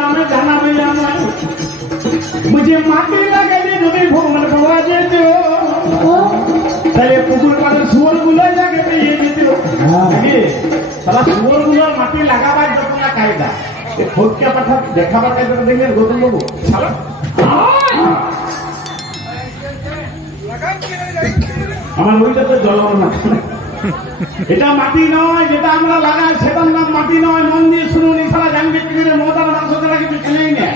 জানাবে আমায় মুঝে মাটি লাগাইলে নদীর ভগবান বাবা যেত তাহলে পুকুর পাড়ের শুয়োরগুলো যাকে পেয়ে যেত তারা শুয়োরগুলো মাটি লাগাবার যত না কায়দা ফটকে পাঠা দেখাবার কায়দা দেখলেন গৌতম বাবু ছাড়া আমার ওইটা তো জল না এটা মাটি নয়, যেটা আমরা লাগাই, সেটার নাম মাটি নয়। মন দিয়ে শুনুন এছাড়া জানবে কি করে মদার মাংস ছাড়া কিছু চেনেই না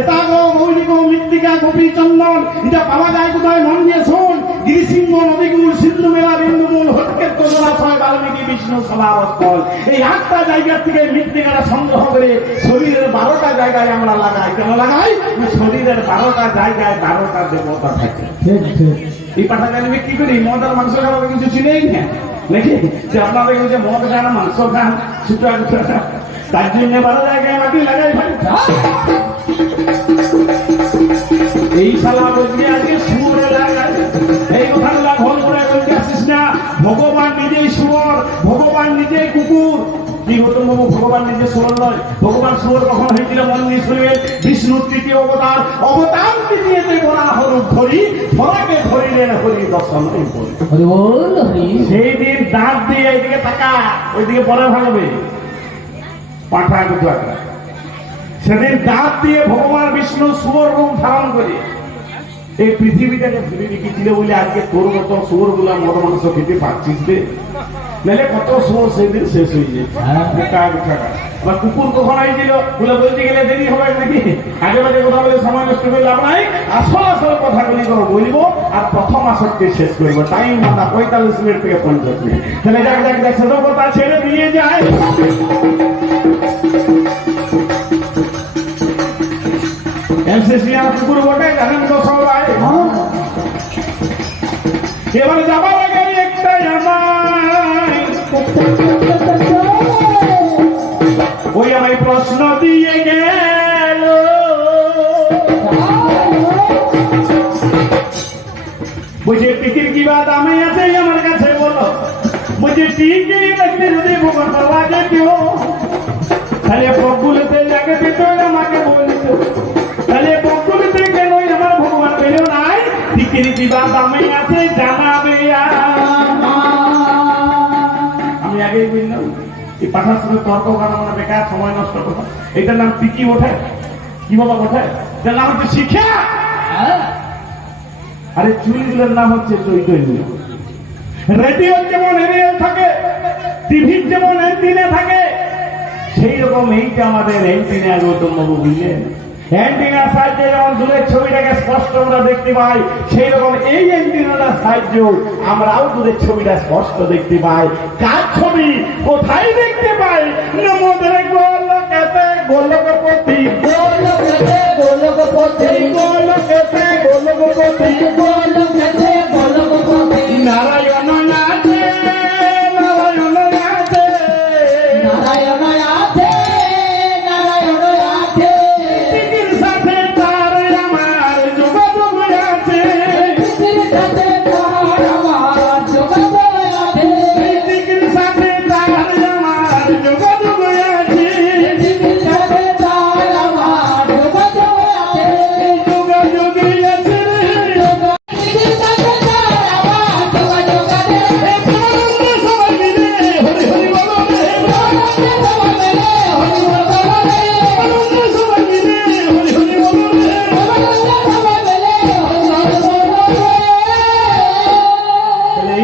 এটা গো মৌলিক মৃত্তিকা গোপী চন্দন, এটা পাওয়া যায় কোথায়? মন দিয়ে শোন গিরিসিংহ নদীগুল সিন্ধু মেলা বিন্দুমূল হটকের জলাশয় বাল্মীকি বিষ্ণু সভাবস্থল এই আটটা জায়গা থেকে মৃত্তিকাটা সংগ্রহ করে শরীরের বারোটা জায়গায় আমরা লাগাই। কেন লাগাই? শরীরের বারোটা জায়গায় বারোটা দেবতা থাকে। ঠিক ঠিক। এই পাঠা জানি বিক্রি করি? মদ মাংস খাওয়া কিছু চিনেই না? নাকি? যে আপনাদের যে মদ খান মাংস খান সুতরাং তার জন্য ভালো জায়গায় মাটি লাগাই ভাই। এই শালা বলছি ভগবান নিজে শুয়োর নয়। ভগবান শুয়োর কখন হয়েছিল মন দিয়ে শুনবে? বিষ্ণুর তৃতীয় অবতার অবতার তৃতীয়তে বলা হরু ধরি ধরাকে ধরিলেন হরি দর্শন সেই দিন দাঁত দিয়ে এইদিকে তাকা ওইদিকে পরে ভাগবে পাঠা দুটো একটা। সেদিন দাঁত দিয়ে ভগবান বিষ্ণু সুবর রূপ ধারণ করে। এই পৃথিবীটাকে ঘুরে রেখেছিল বলে আজকে তোর মতো সুবরগুলা মদ মাংস খেতে পারছিস রে? নাহলে কত সুবর সেদিন শেষ হয়ে যায়। হ্যাঁ। বোকা বোকা বা কুকুর কখন আইছিল? বলে বলতে গেলে দেরি হবে নাকি? আগে বাজে কথা বলে সময় নষ্ট করে লাভ নাই। আসল আসল কথাগুলি করে বলব আর প্রথম আসরকে শেষ করব। টাইম না পঁয়তাল্লিশ মিনিট থেকে পঞ্চাশ মিনিট। তাহলে যাক যাক যাক সেসব কথা ছেড়ে দিয়ে যায় এমসিসি আর কুকুর বটে জানেন তো সবাই? এবার যাবার আমি আগেই এই পাঠার সঙ্গে তর্ক করা মানে বেকার, সময় নষ্ট করা। নাম পিকি ওঠে। কি বাবা ওঠে? এটার নাম হচ্ছে শিক্ষা আরে চুলগুলোর নাম হচ্ছে চৈতন্য। রেডিওর যেমন থাকে টিভির যেমন এন্টিনে থাকে সেই রকম এইটা আমাদের এন্টিনা গৌতম বাবু বুঝলেন? অ্যান্টিনার সাহায্যে যেমন দূরের ছবিটাকে স্পষ্ট আমরা দেখতে পাই, সেই রকম এই অ্যান্টিনার সাহায্য আমরাও দূরের ছবিটা স্পষ্ট দেখতে পাই। কার ছবি? কোথায় দেখতে পাই? নমদের গোলকেতে, গোলকপতি গোলকপতি গোলকপতি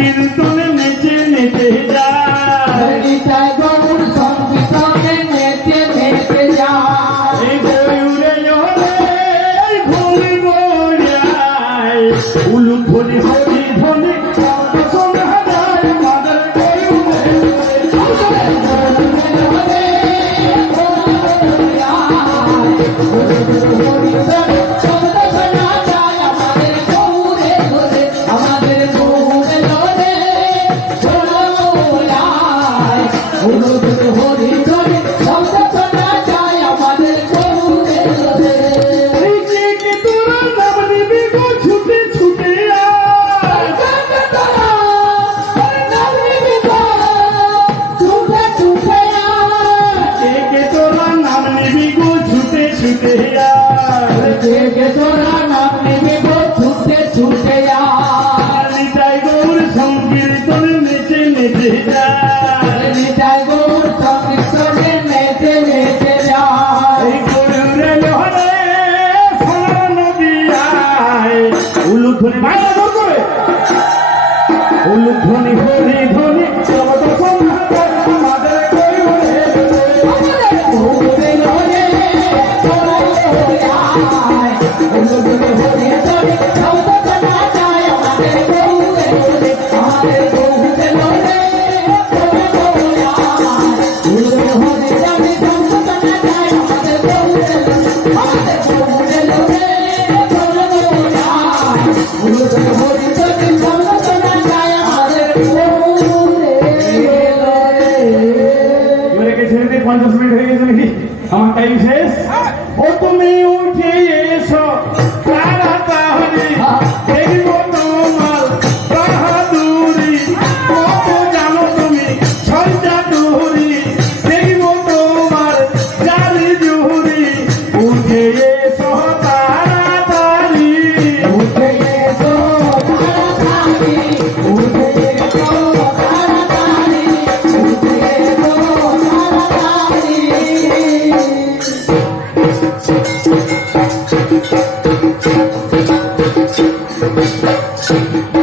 कीर्तन नच नच जा Música